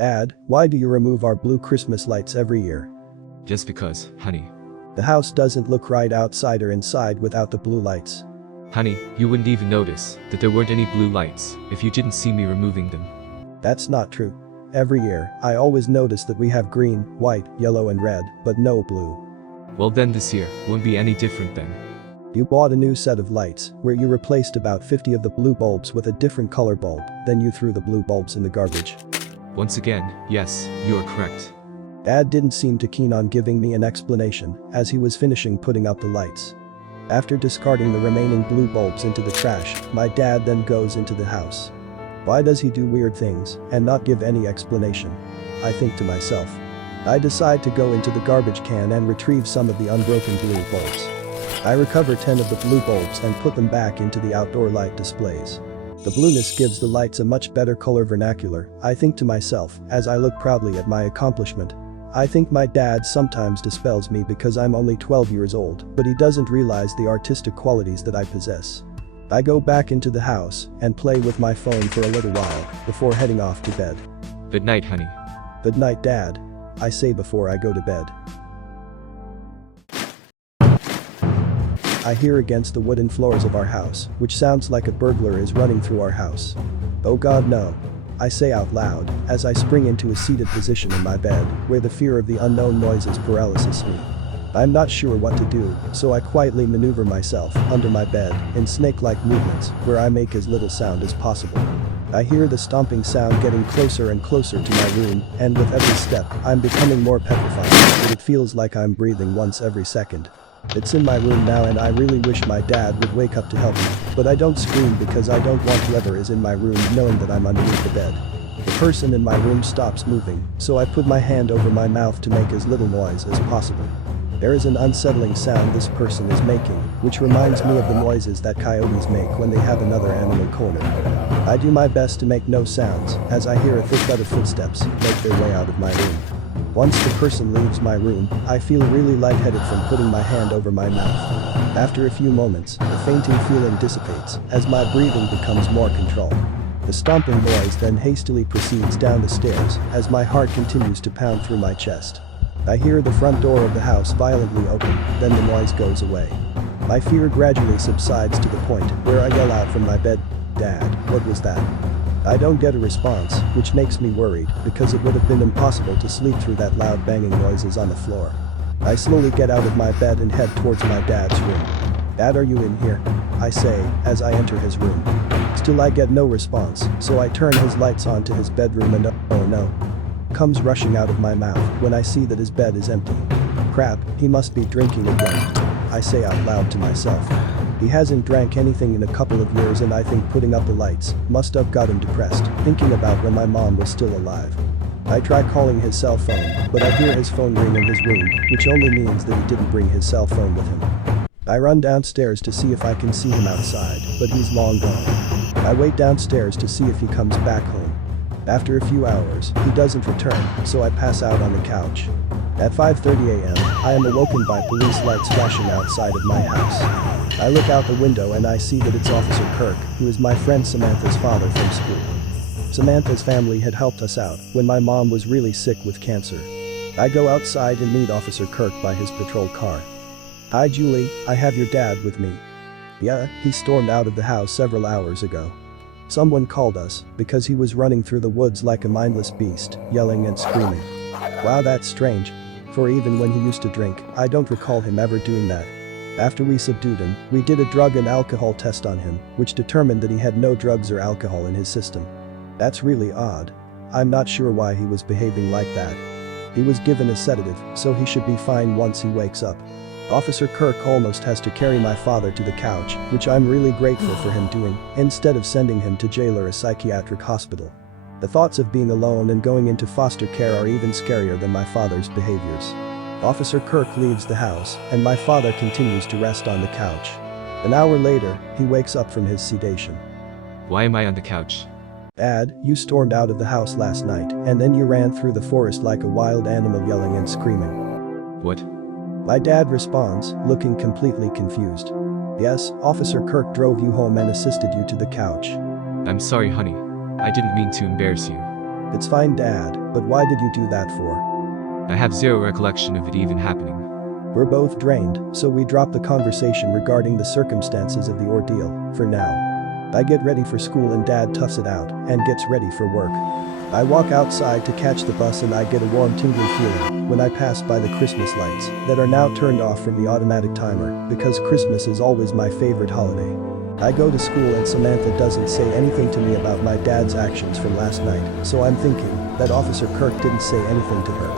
Dad, why do you remove our blue Christmas lights every year? Just because, honey. The house doesn't look right outside or inside without the blue lights. Honey, you wouldn't even notice that there weren't any blue lights if you didn't see me removing them. That's not true. Every year, I always notice that we have green, white, yellow and red, but no blue. Well then this year won't be any different then. You bought a new set of lights, where you replaced about 50 of the blue bulbs with a different color bulb, then you threw the blue bulbs in the garbage. Once again, yes, you are correct. Dad didn't seem too keen on giving me an explanation, as he was finishing putting up the lights. After discarding the remaining blue bulbs into the trash, my dad then goes into the house. Why does he do weird things and not give any explanation? I think to myself. I decide to go into the garbage can and retrieve some of the unbroken blue bulbs. I recover 10 of the blue bulbs and put them back into the outdoor light displays. The blueness gives the lights a much better color vernacular, I think to myself, as I look proudly at my accomplishment. I think my dad sometimes dispels me because I'm only 12 years old, but he doesn't realize the artistic qualities that I possess. I go back into the house and play with my phone for a little while before heading off to bed. Good night, honey. Good night, Dad, I say before I go to bed. I hear against the wooden floors of our house, which sounds like a burglar is running through our house. Oh God, no. I say out loud, as I spring into a seated position in my bed, where the fear of the unknown noises paralyzes me. I'm not sure what to do, so I quietly maneuver myself under my bed in snake-like movements, where I make as little sound as possible. I hear the stomping sound getting closer and closer to my room, and with every step, I'm becoming more petrified, but it feels like I'm breathing once every second. It's in my room now and I really wish my dad would wake up to help me, but I don't scream because I don't want whoever is in my room knowing that I'm underneath the bed. The person in my room stops moving, so I put my hand over my mouth to make as little noise as possible. There is an unsettling sound this person is making, which reminds me of the noises that coyotes make when they have another animal cornered. I do my best to make no sounds, as I hear a thick thud of footsteps make their way out of my room. Once the person leaves my room, I feel really lightheaded from putting my hand over my mouth. After a few moments, the fainting feeling dissipates, as my breathing becomes more controlled. The stomping noise then hastily proceeds down the stairs, as my heart continues to pound through my chest. I hear the front door of the house violently open, then the noise goes away. My fear gradually subsides to the point where I yell out from my bed, "Dad, what was that?" I don't get a response, which makes me worried because it would have been impossible to sleep through that loud banging noises on the floor. I slowly get out of my bed and head towards my dad's room. "Dad, are you in here?" I say, as I enter his room. Still I get no response, so I turn his lights on to his bedroom and oh no. Comes rushing out of my mouth when I see that his bed is empty. Crap, he must be drinking again. I say out loud to myself. He hasn't drank anything in a couple of years and I think putting up the lights must have got him depressed, thinking about when my mom was still alive. I try calling his cell phone, but I hear his phone ring in his room, which only means that he didn't bring his cell phone with him. I run downstairs to see if I can see him outside, but he's long gone. I wait downstairs to see if he comes back home. After a few hours, he doesn't return, so I pass out on the couch. At 5:30 a.m., I am awoken by police lights flashing outside of my house. I look out the window and I see that it's Officer Kirk, who is my friend Samantha's father from school. Samantha's family had helped us out when my mom was really sick with cancer. I go outside and meet Officer Kirk by his patrol car. "Hi Julie, I have your dad with me." "Yeah, he stormed out of the house several hours ago. Someone called us because he was running through the woods like a mindless beast, yelling and screaming." "Wow, that's strange. For even when he used to drink, I don't recall him ever doing that. After we subdued him, we did a drug and alcohol test on him, which determined that he had no drugs or alcohol in his system. That's really odd. I'm not sure why he was behaving like that. He was given a sedative, so he should be fine once he wakes up." Officer Kirk almost has to carry my father to the couch, which I'm really grateful for him doing, instead of sending him to jail or a psychiatric hospital. The thoughts of being alone and going into foster care are even scarier than my father's behaviors. Officer Kirk leaves the house, and my father continues to rest on the couch. An hour later, he wakes up from his sedation. Why am I on the couch? "Dad, you stormed out of the house last night, and then you ran through the forest like a wild animal yelling and screaming." What? My dad responds, looking completely confused. "Yes, Officer Kirk drove you home and assisted you to the couch." I'm sorry, honey. I didn't mean to embarrass you. It's fine, Dad, but why did you do that for? I have zero recollection of it even happening. We're both drained, so we drop the conversation regarding the circumstances of the ordeal, for now. I get ready for school and Dad toughs it out and gets ready for work. I walk outside to catch the bus and I get a warm tingly feeling when I pass by the Christmas lights that are now turned off from the automatic timer because Christmas is always my favorite holiday. I go to school and Samantha doesn't say anything to me about my dad's actions from last night, so I'm thinking that Officer Kirk didn't say anything to her.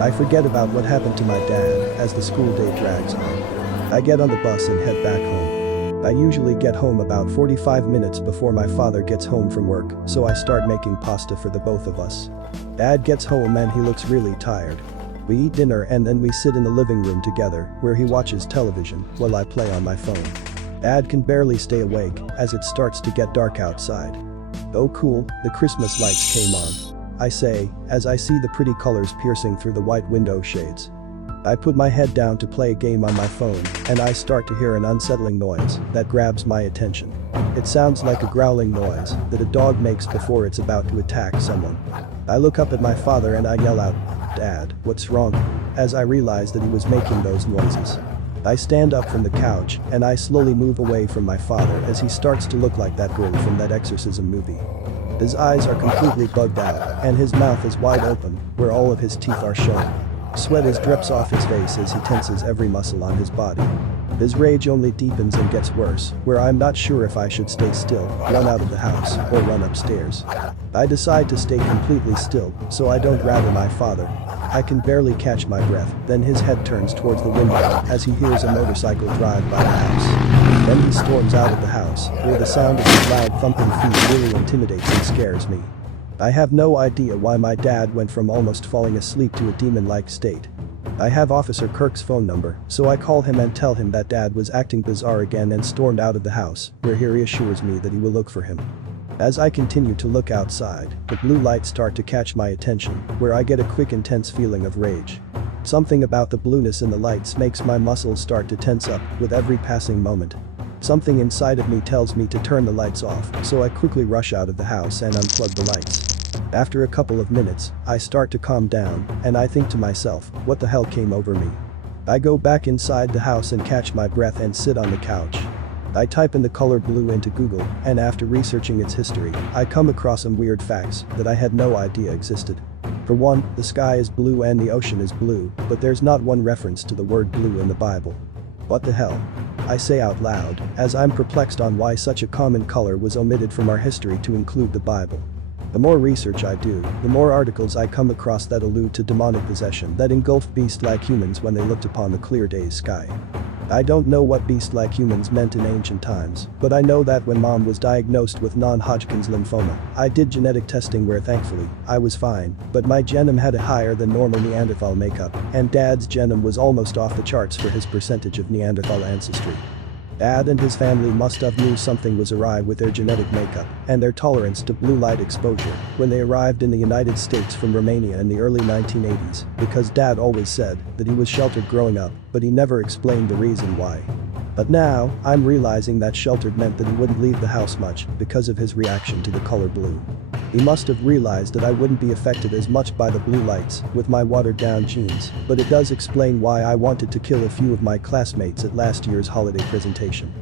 I forget about what happened to my dad as the school day drags on. I get on the bus and head back home. I usually get home about 45 minutes before my father gets home from work, so I start making pasta for the both of us. Dad gets home and he looks really tired. We eat dinner and then we sit in the living room together where he watches television while I play on my phone. Dad can barely stay awake as it starts to get dark outside. Oh cool, the Christmas lights came on, I say, as I see the pretty colors piercing through the white window shades. I put my head down to play a game on my phone and I start to hear an unsettling noise that grabs my attention. It sounds like a growling noise that a dog makes before it's about to attack someone. I look up at my father and I yell out, "Dad, what's wrong?" as I realize that he was making those noises. I stand up from the couch and I slowly move away from my father as he starts to look like that girl from that exorcism movie. His eyes are completely bugged out and his mouth is wide open where all of his teeth are showing. Sweat drips off his face as he tenses every muscle on his body. His rage only deepens and gets worse, where I'm not sure if I should stay still, run out of the house, or run upstairs. I decide to stay completely still, so I don't rattle my father. I can barely catch my breath, then his head turns towards the window as he hears a motorcycle drive by the house. Then he storms out of the house, where the sound of his loud thumping feet really intimidates and scares me. I have no idea why my dad went from almost falling asleep to a demon-like state. I have Officer Kirk's phone number, so I call him and tell him that Dad was acting bizarre again and stormed out of the house, where he reassures me that he will look for him. As I continue to look outside, the blue lights start to catch my attention, where I get a quick intense feeling of rage. Something about the blueness in the lights makes my muscles start to tense up with every passing moment. Something inside of me tells me to turn the lights off, so I quickly rush out of the house and unplug the lights. After a couple of minutes, I start to calm down, and I think to myself, what the hell came over me? I go back inside the house and catch my breath and sit on the couch. I type in the color blue into Google, and after researching its history, I come across some weird facts that I had no idea existed. For one, the sky is blue and the ocean is blue, but there's not one reference to the word blue in the Bible. What the hell? I say out loud, as I'm perplexed on why such a common color was omitted from our history to include the Bible. The more research I do, the more articles I come across that allude to demonic possession that engulfed beast-like humans when they looked upon the clear day's sky. I don't know what beast-like humans meant in ancient times, but I know that when Mom was diagnosed with non-Hodgkin's lymphoma, I did genetic testing where thankfully, I was fine, but my genome had a higher than normal Neanderthal makeup, and Dad's genome was almost off the charts for his percentage of Neanderthal ancestry. Dad and his family must have knew something was awry with their genetic makeup and their tolerance to blue light exposure when they arrived in the United States from Romania in the early 1980s, because Dad always said that he was sheltered growing up, but he never explained the reason why. But now, I'm realizing that sheltered meant that he wouldn't leave the house much because of his reaction to the color blue. He must have realized that I wouldn't be affected as much by the blue lights with my watered-down jeans, but it does explain why I wanted to kill a few of my classmates at last year's holiday presentation.